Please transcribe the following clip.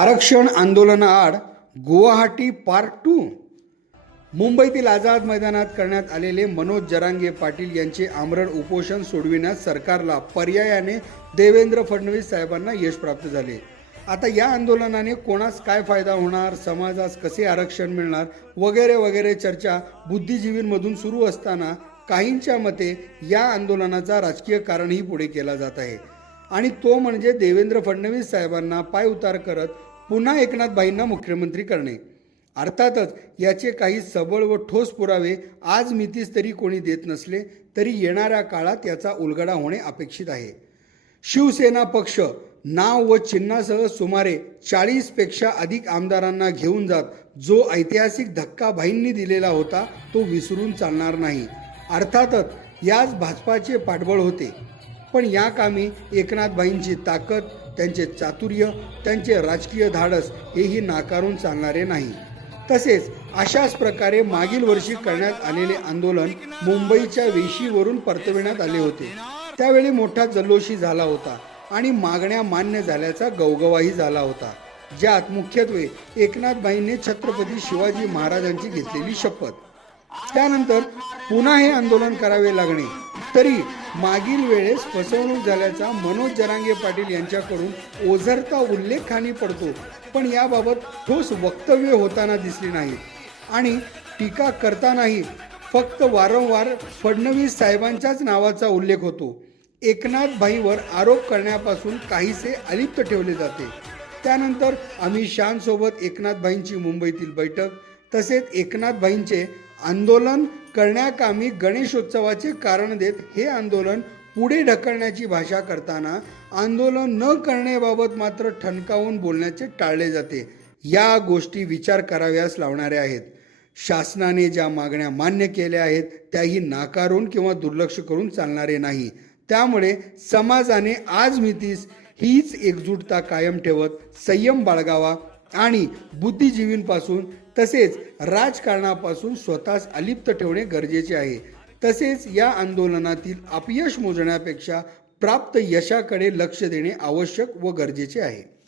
आरक्षण आंदोलनाआड Guwahati part two. मुंबईतील आझाद मैदानात करण्यात आलेले मनोज जरांगे पाटील यांचे आमरण उपोषण सोडविण्यास सरकारला पर्यायाने देवेंद्र फडणवीस साहेबांना यश प्राप्त झाले. आता या आंदोलनाने कोणास काय फायदा होणार समाजास कसे आरक्षण मिळणार वगैरे वगैरे चर्चा बुद्धिजीवींमधून सुरू असताना काहींच्या मते या आंदोलनाचा राजकीय कारणही पुढे केला जात आहे. आणि तो म्हणजे देवेंद्र फडणवीस साहेबांना पाय उतार करत पुन्हा एकनाथबाईंना मुख्यमंत्री करणे. अर्थातच याचे काही सबळ व ठोस पुरावे आज मितीस तरी कोणी देत नसले तरी येणाऱ्या काळात याचा उलगडा होणे अपेक्षित आहे. शिवसेना पक्ष नाव व चिन्हासह सुमारे चाळीसपेक्षा अधिक आमदारांना घेऊन जात जो ऐतिहासिक धक्का भाईंनी दिलेला होता तो विसरून चालणार नाही. अर्थातच याच भाजपाचे पाठबळ होते. पण या कामी एकनाथबाईंची ताकद त्यांचे चातुर्य त्यांचे राजकीय धाडस हेही नाकारून चालणारे नाही. तसेच अशाच प्रकारे मागील वर्षी करण्यात आलेले आंदोलन मुंबईच्या वेशीवरून परतविण्यात आले होते. त्यावेळी मोठा जल्लोषी झाला होता आणि मागण्या मान्य झाल्याचा गवगवाही झाला होता. ज्यात मुख्यत्वे एकनाथबाईंनी छत्रपती शिवाजी महाराजांची घेतलेली शपथ. त्यानंतर पुन्हा हे आंदोलन करावे लागणे. तरी मागील वेळेस फसवणूक झाल्याचा मनोज जरांगे पाटील यांच्याकडून ओझरता उल्लेखानी पडतो. पण याबाबत ठोस वक्तव्य होताना दिसली नाही. आणि टीका करतानाही फक्त वारंवार फडणवीस साहेबांच्याच नावाचा उल्लेख होतो. एकनाथ भाईवर आरोप करण्यापासून काहीसे अलिप्त ठेवले जाते. त्यानंतर अमित शहांसोबत एकनाथ भाईंची मुंबईतील बैठक तसेच एकनाथ भाईंचे आंदोलन करण्याकामी गणेशोत्सवाचे कारण देत हे आंदोलन पुढे ढकलण्याची भाषा करताना आंदोलन न करण्याबाबत मात्र ठणकावून बोलण्याचे टाळले जाते. या गोष्टी विचार कराव्यास लावणाऱ्या आहेत. शासनाने ज्या मागण्या मान्य केल्या आहेत त्याही नाकारून किंवा दुर्लक्ष करून चालणारे नाही. त्यामुळे समाजाने आज मितीस हीच एकजूटता कायम ठेवत संयम बाळगावा आणि बुद्धिजीवींपासून तसेच राजकारणापासून स्वतःस अलिप्त ठेवणे गरजेचे आहे. तसेच या आंदोलनातील अपयश मोजण्यापेक्षा प्राप्त यशाकडे लक्ष देणे आवश्यक व गरजेचे आहे.